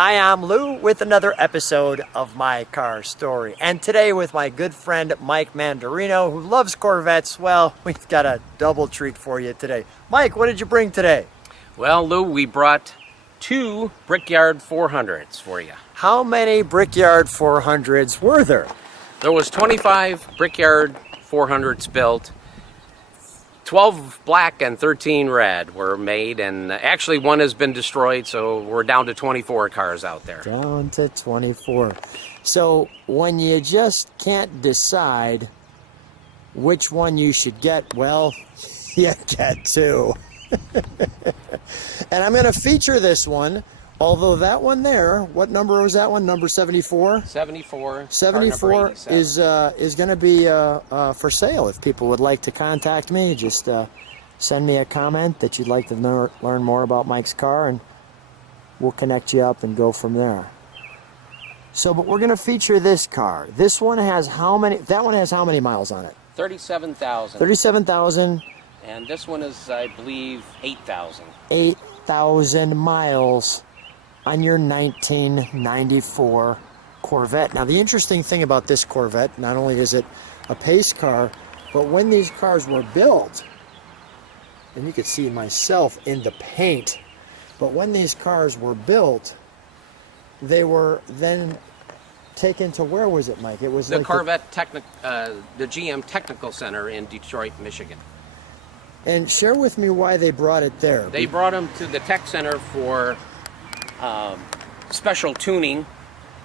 Hi, I'm Lou with another episode of My Car Story. And today with my good friend Mike Manderino, who loves Corvettes. Well, we've got a double treat for you today. Mike, what did you bring today? Well, Lou, we brought two Brickyard 400s for you. How many Brickyard 400s were there? There was 25 Brickyard 400s built. 12 black and 13 red were made, and actually one has been destroyed, so we're down to 24 cars out there. Down to 24. So when you just can't decide which one you should get, well, you get two. And I'm going to feature this one, although that one there, what number was that one? Number 74? 74. 74 is going to be for sale. If people would like to contact me, just send me a comment that you'd like to learn more about Mike's car, and we'll connect you up and go from there. So, but we're going to feature this car. This one has how many? That one has how many miles on it? 37,000. 37,000. And this one is, I believe, 8,000. 8,000 miles on your 1994 Corvette. Now, the interesting thing about this Corvette, not only is it a pace car, but when these cars were built, and you could see myself in the paint, but when these cars were built, they were then taken to, where was it, Mike? It was the like Corvette the GM Technical Center in Detroit, Michigan. And share with me why they brought it there. They brought them to the Tech Center for special tuning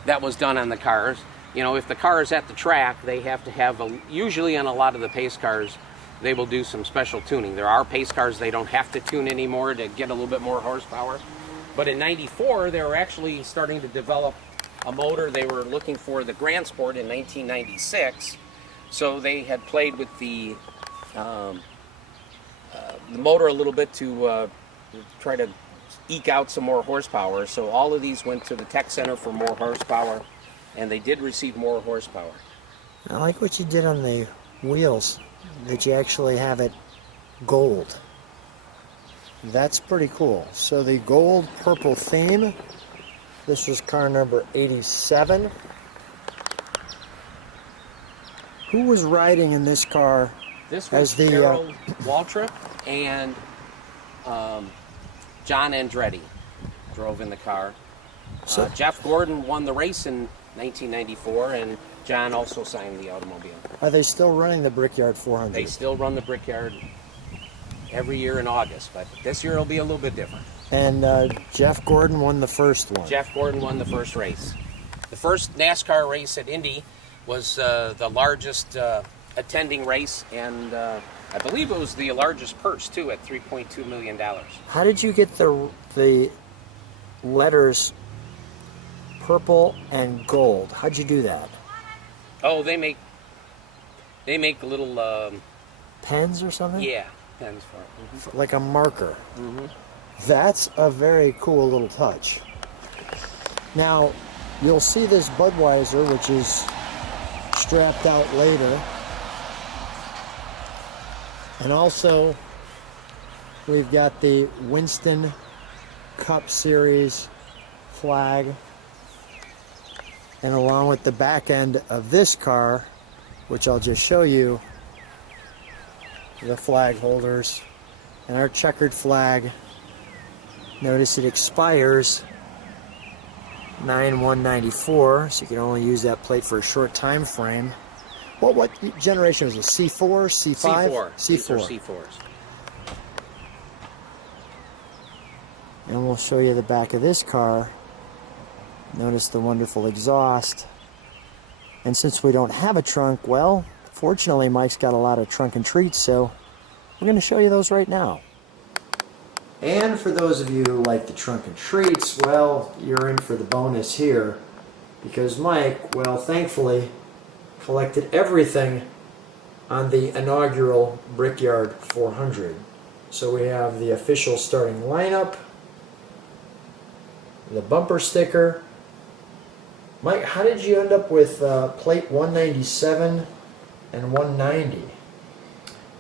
that was done on the cars. You know, if the car is at the track, they have to have, usually on a lot of the pace cars, they will do some special tuning. There are pace cars they don't have to tune anymore to get a little bit more horsepower. But in 94, they were actually starting to develop a motor. They were looking for the Grand Sport in 1996. So they had played with the motor a little bit to try to eke out some more horsepower. So all of these went to the Tech Center for more horsepower, and they did receive more horsepower. I like what you did on the wheels, that you actually have it gold. That's pretty cool. So the gold purple theme, this was car number 87. Who was riding in this car? This was Carol Waltrip and John Andretti drove in the car. So, Jeff Gordon won the race in 1994, and John also signed the automobile. Are they still running the Brickyard 400? They still run the Brickyard every year in August, but this year it'll be a little bit different. And Jeff Gordon won the first one. Jeff Gordon won the first race. The first NASCAR race at Indy was the largest attending race, and I believe it was the largest purse too, at $3.2 million. How did you get the letters purple and gold? How'd you do that? Oh, they make little pens or something? Yeah, pens for it. Mm-hmm. Like a marker. Mm-hmm. That's a very cool little touch. Now, you'll see this Budweiser, which is strapped out later. And also, we've got the Winston Cup Series flag. And along with the back end of this car, which I'll just show you, the flag holders and our checkered flag. Notice it expires 9/1/94, so you can only use that plate for a short time frame. What generation was it? C4, C5? C4. C4. C4s. And we'll show you the back of this car. Notice the wonderful exhaust. And since we don't have a trunk, well, fortunately Mike's got a lot of trunk and treats, so we're going to show you those right now. And for those of you who like the trunk and treats, well, you're in for the bonus here, because Mike, well, thankfully, collected everything on the inaugural Brickyard 400. So we have the official starting lineup, the bumper sticker. Mike, how did you end up with plate 197 and 190?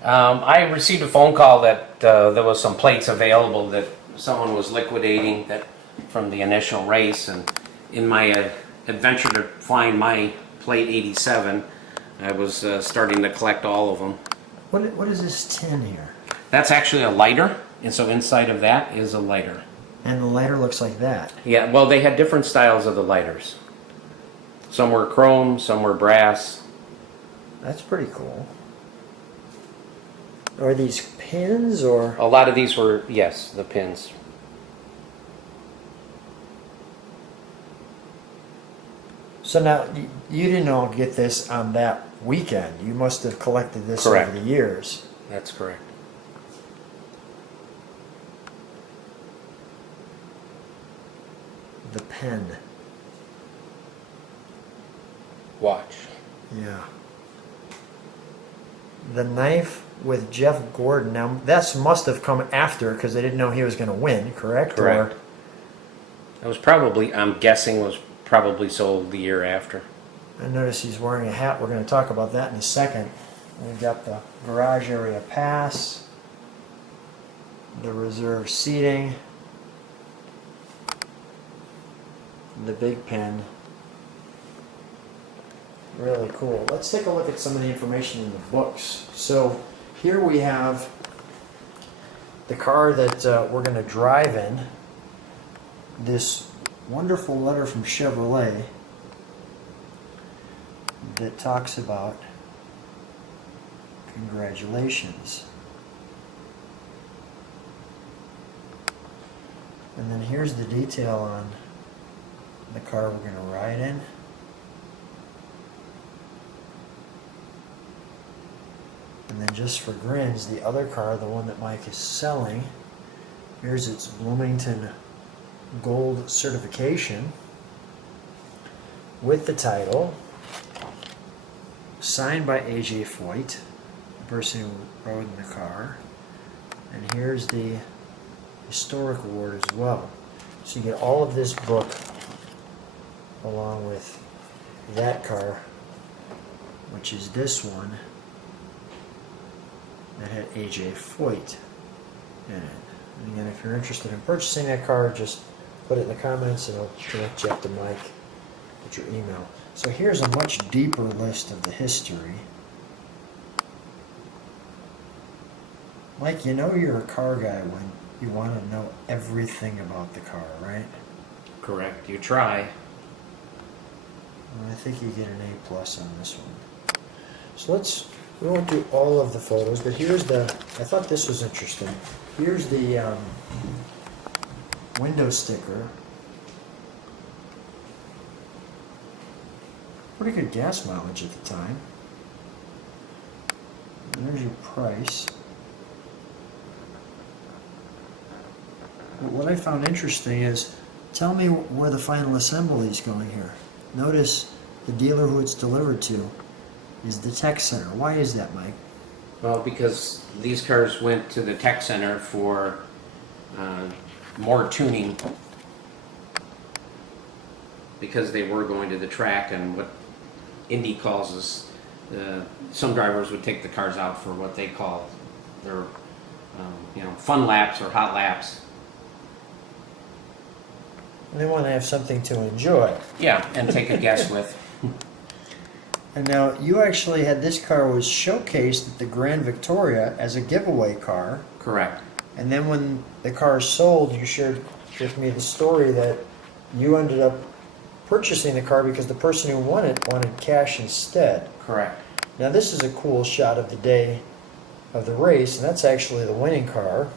I received a phone call that there was some plates available that someone was liquidating that from the initial race. And in my adventure to find my plate 87, I was starting to collect all of them. What is this tin here? That's actually a lighter, and so inside of that is a lighter. And the lighter looks like that. Yeah, well, they had different styles of the lighters. Some were chrome, some were brass. That's pretty cool. Are these pins or? A lot of these were, yes, the pins. So now, you didn't all get this on that weekend. You must have collected this Correct. over the years. That's correct. The pen. Watch. Yeah. The knife with Jeff Gordon. Now, that must have come after because they didn't know he was going to win, correct? Correct. That was probably, I'm guessing, was probably sold the year after. I notice he's wearing a hat. We're going to talk about that in a second. We've got the garage area pass, the reserve seating, the big pen. Really cool. Let's take a look at some of the information in the books. So here we have the car that we're going to drive in. This wonderful letter from Chevrolet that talks about congratulations. And then here's the detail on the car we're going to ride in. And then just for grins, the other car, the one that Mike is selling, here's its Bloomington Gold certification with the title, signed by A.J. Foyt, the person who rode in the car. And here's the historic award as well. So you get all of this book along with that car, which is this one that had A.J. Foyt in it. And again, if you're interested in purchasing that car, just put it in the comments and I'll connect you up to Mike with your email. So here's a much deeper list of the history. Mike, you know you're a car guy when you want to know everything about the car, right? Correct. You try. And I think you get an A+ on this one. So we won't do all of the photos, but here's I thought this was interesting. Here's the window sticker. Pretty good gas mileage at the time. And there's your price. But what I found interesting is, tell me where the final assembly is going here. Notice the dealer who it's delivered to is the tech center. Why is that, Mike? Well, because these cars went to the tech center for more tuning, because they were going to the track, and what Indy calls us, some drivers would take the cars out for what they call their fun laps or hot laps. And they want to have something to enjoy. Yeah, and take a guess with. And now you actually had this car was showcased at the Grand Victoria as a giveaway car. Correct. And then when the car sold, you shared with me the story that you ended up purchasing the car because the person who won it wanted cash instead. Correct. Now this is a cool shot of the day of the race, and that's actually the winning car.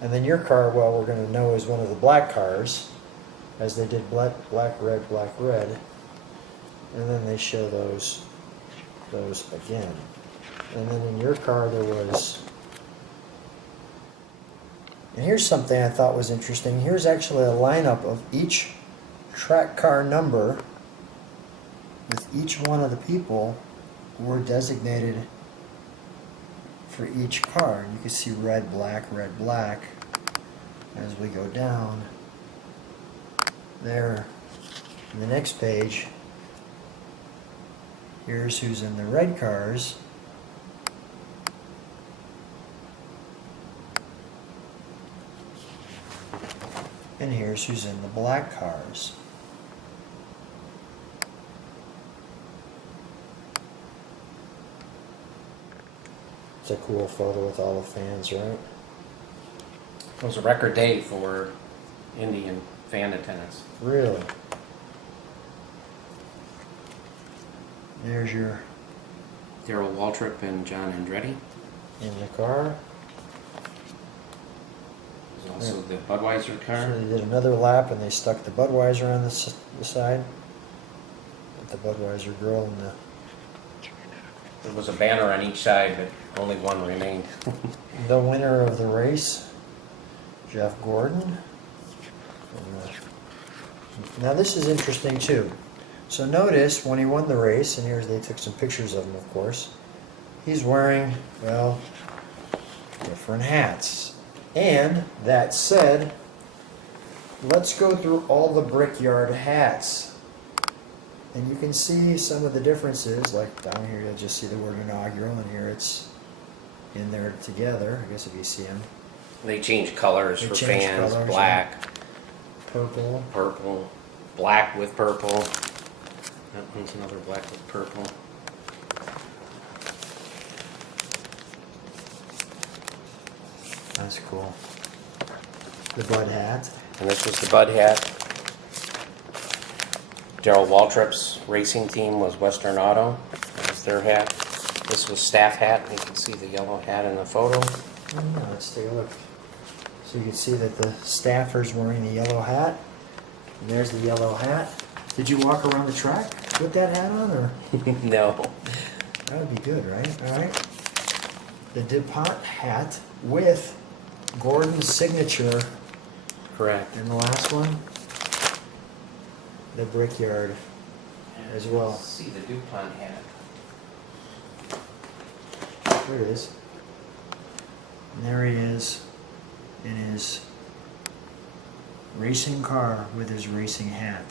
And then your car, well, we're going to know is one of the black cars, as they did black, red, black, red. And then they show those again. And then in your car there was, and here's something I thought was interesting. Here's actually a lineup of each track car number with each one of the people who were designated for each car. And you can see red, black as we go down. There, on the next page, here's who's in the red cars. And here's who's in the black cars. It's a cool photo with all the fans, right? It was a record day for Indian fan attendance. Really? There's your Daryl Waltrip and John Andretti. in the car. There's also the Budweiser car. So they did another lap and they stuck the Budweiser on the side. With the Budweiser grill and the... There was a banner on each side, but only one remained. The winner of the race, Jeff Gordon. Now this is interesting too. So notice when he won the race, and here's they took some pictures of him, of course. He's wearing, well, different hats. And that said, let's go through all the Brickyard hats. And you can see some of the differences, like down here you'll just see the word inaugural, and here it's in there together, I guess if you see them. They changed colors for fans, colors, black, purple, purple, black with purple. That one's another black with purple. That's cool. The Bud hat. And this was the Bud hat. Daryl Waltrip's racing team was Western Auto. That was their hat. This was staff hat. You can see the yellow hat in the photo. Let's take a look. So you can see that the staffer's wearing the yellow hat. And there's the yellow hat. Did you walk around the track with that hat on, or? No. That would be good, right? All right. The DuPont hat with Gordon's signature. Correct. And the last one, the Brickyard as well. See the DuPont hat. There it is. And there he is in his racing car with his racing hat.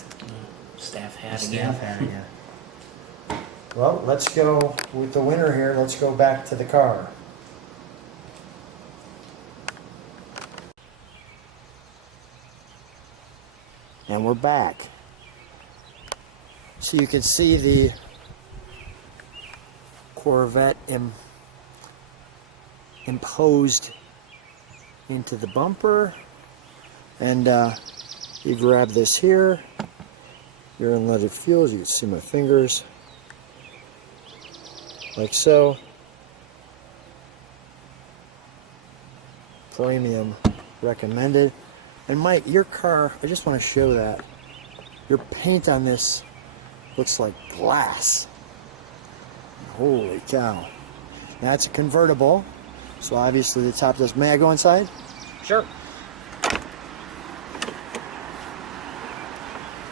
Staff hat Staff again. hat again. Well, let's go with the winner here. Let's go back to the car. And we're back. So you can see the Corvette imposed into the bumper. And you grab this here. Your unleaded fuels, you can see my fingers. Like so. Premium recommended. And Mike, your car, I just want to show that. Your paint on this looks like glass. Holy cow. That's a convertible. So obviously the top does. May I go inside? Sure.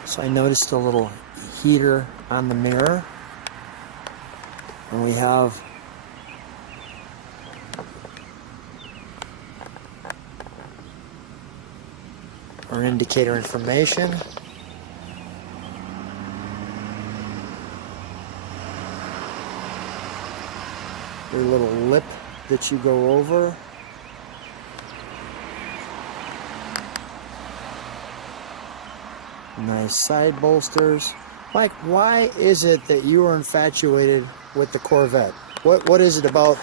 So I noticed a little heater on the mirror. And we have our indicator information. Your little lip that you go over. Nice side bolsters. Mike, why is it that you are infatuated with the Corvette? What is it about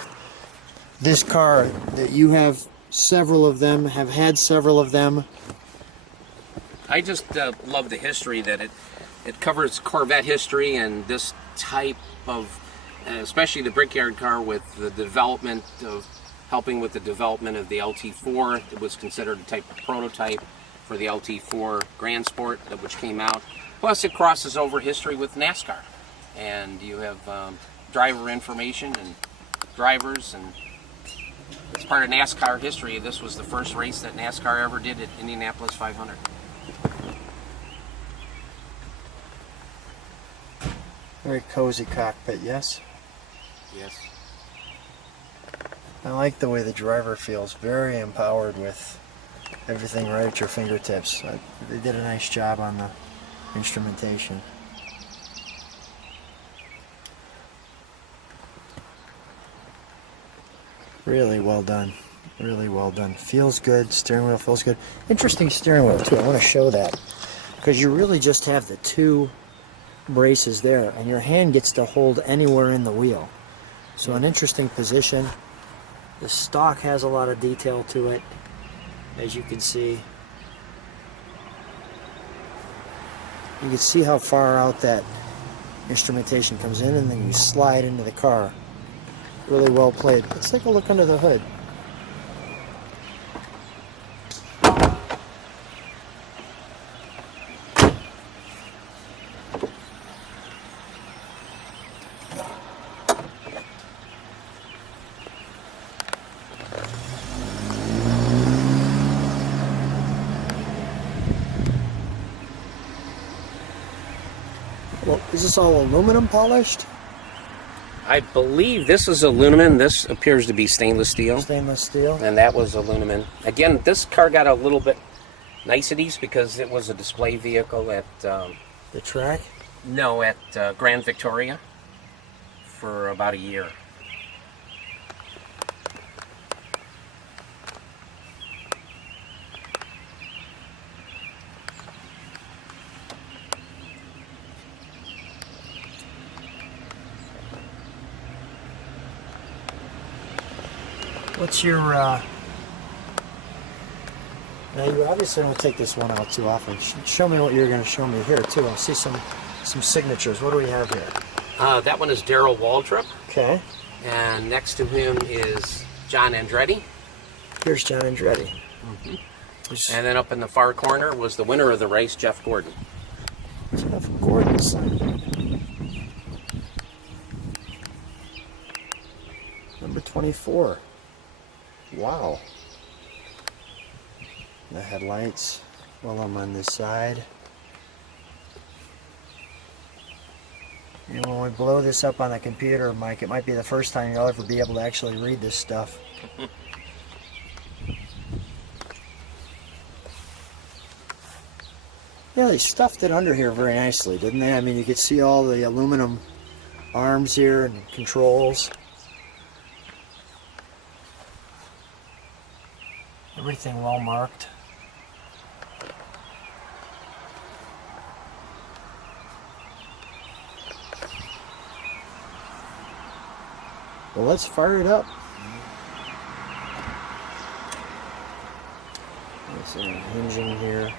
this car that you have several of them, have had several of them? I just love the history that it covers Corvette history and this type of, especially the Brickyard car, with the development of, helping with the development of the LT4. It was considered a type of prototype for the LT4 Grand Sport, which came out. Plus it crosses over history with NASCAR. And you have driver information and drivers, and it's part of NASCAR history. This was the first race that NASCAR ever did at Indianapolis 500. Very cozy cockpit, yes? Yes. I like the way the driver feels, very empowered with everything right at your fingertips. They did a nice job on the instrumentation. Really well done. Really well done. Feels good. Steering wheel feels good. Interesting steering wheel too. I want to show that because you really just have the two braces there, and your hand gets to hold anywhere in the wheel. So an interesting position. The stock has a lot of detail to it, as you can see. You can see how far out that instrumentation comes in, and then you slide into the car. Really well played. Let's take a look under the hood. Well, is this all aluminum polished? I believe this is aluminum. This appears to be stainless steel. Stainless steel. And that was aluminum. Again, this car got a little bit niceties because it was a display vehicle at... the track? No, at Grand Victoria for about a year. What's your, now you obviously don't take this one out too often. Show me what you're going to show me here too. I see some signatures. What do we have here? That one is Darrell Waldrop. Okay. And next to him is John Andretti. Here's John Andretti. Mm-hmm. And then up in the far corner was the winner of the race, Jeff Gordon. Jeff Gordon's number 24. Wow. The headlights, well, I'm on this side. And when we blow this up on the computer, Mike, it might be the first time you'll ever be able to actually read this stuff. Yeah, they stuffed it under here very nicely, didn't they? I mean, you could see all the aluminum arms here and controls. Everything well marked. Well, let's fire it up. There's an engine here.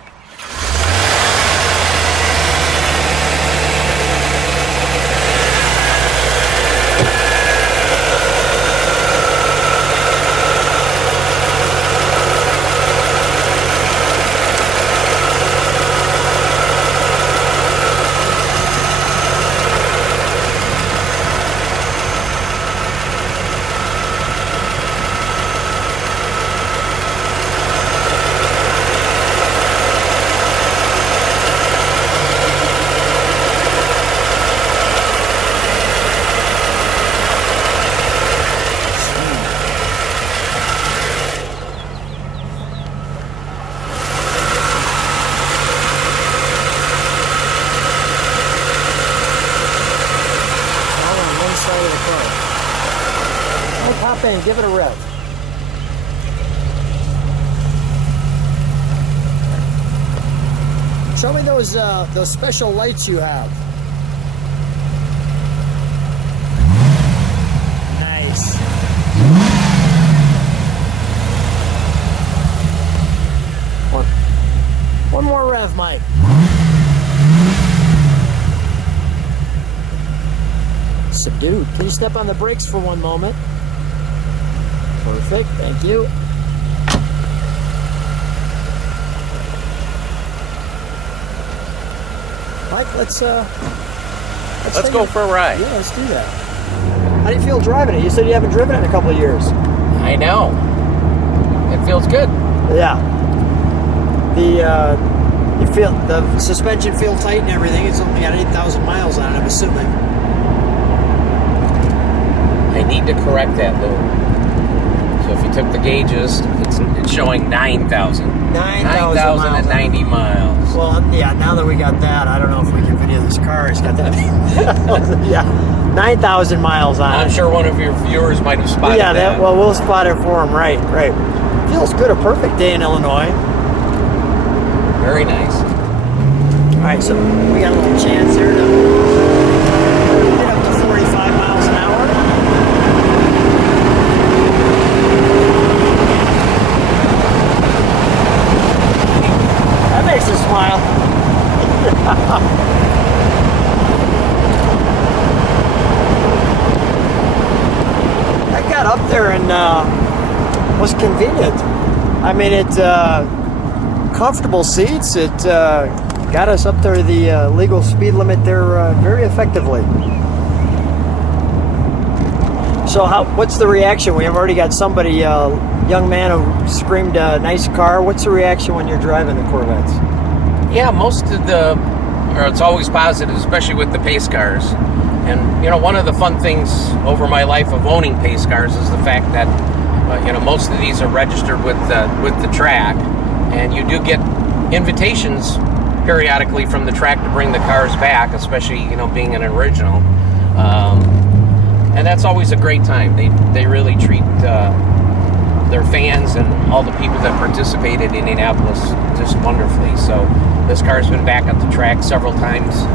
Hop in, give it a rev. Show me those special lights you have. Nice. One more rev, Mike. Subdued. Can you step on the brakes for one moment? Perfect, thank you. Mike, let's go for a ride. Yeah, let's do that. How do you feel driving it? You said you haven't driven it in a couple of years. I know. It feels good. Yeah. You feel the suspension feel tight and everything. It's only got 8,000 miles on it, I'm assuming. I need to correct that, Lou. So if you took the gauges, it's showing 9,000. 9,090 miles. Well, yeah, now that we got that, I don't know if we can video this car. It's got that. Yeah. 9,000 miles on I'm it. sure one of your viewers might have spotted Yeah, that. well, we'll spot it for them. Right. Feels good. A perfect day in Illinois. Very nice. All right, so we got a little chance here to get up to 45 miles an hour. That makes us smile. I got up there and was convenient. I mean, it's comfortable seats. It got us up there the legal speed limit there very effectively. So what's the reaction? We have already got somebody, young man who screamed nice car. What's the reaction when you're driving the Corvettes? Yeah, it's always positive, especially with the pace cars. And, one of the fun things over my life of owning pace cars is the fact that, most of these are registered with the track. And you do get invitations periodically from the track to bring the cars back, especially, being an original. And that's always a great time. They really treat their fans and all the people that participated in Indianapolis just wonderfully. So this car's been back at the track several times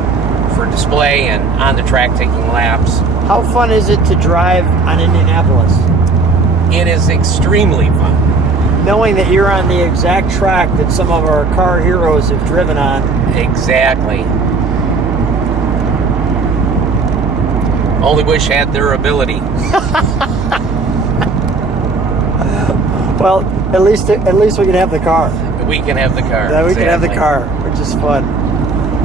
for display and on the track taking laps. How fun is it to drive on Indianapolis? It is extremely fun. Knowing that you're on the exact track that some of our car heroes have driven on. Exactly. Only wish had their ability. Well, at least we can have the car. We can have the car. Yeah, we can have the car, which is fun.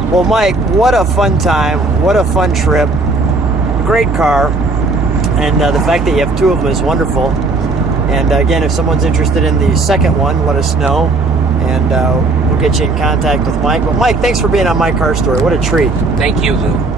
Well, Mike, what a fun time. What a fun trip. Great car. And the fact that you have two of them is wonderful. And again, if someone's interested in the second one, let us know. And we'll get you in contact with Mike. But Mike, thanks for being on My Car Story. What a treat. Thank you, Lou.